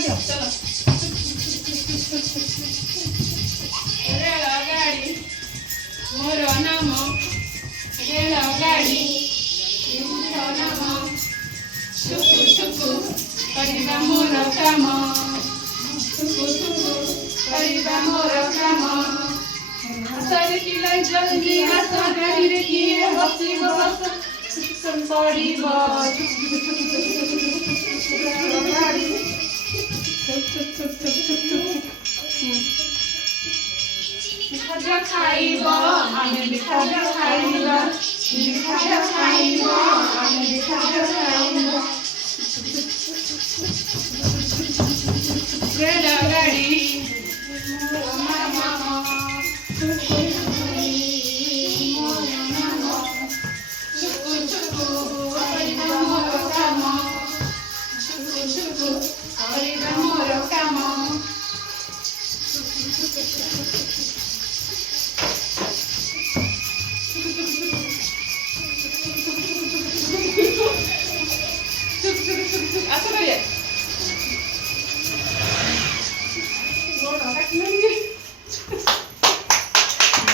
ଚାଲ ରେଳଗାଡ଼ି ମୋର ନାମ ରେଳଗାଡ଼ି ମୋର ନାମ ଛୁକୁ ଛୁକୁ କରିବା ମୋର କାମ ଛୁକୁ ଛୁକୁ କରିବା ମୋର କାମ ଆସରେ ପିଲା ଜଲ୍ଦି ଆସ ଗାଡ଼ିରେ କିଏ ବସିବ ବସ ପଡ଼ିବ ରେଳଗାଡ଼ି ଖାଦ୍ୟ ଖାଇବ ଆମେ ବି ଖାଦ୍ୟ ଖାଇବା ଖାଦ୍ୟ ଖାଇବ ଆମେ ବି ଖାଦ୍ୟ ଖାଇବା ରେଳଗାଡ଼ି ମୋର ନାମ ଛୁକୁ ଛୁକୁ କରିବା ମୋର କାମ ଛୁକୁ ଛୁକୁ କରିବା ମୋର କାମ Aso kalian?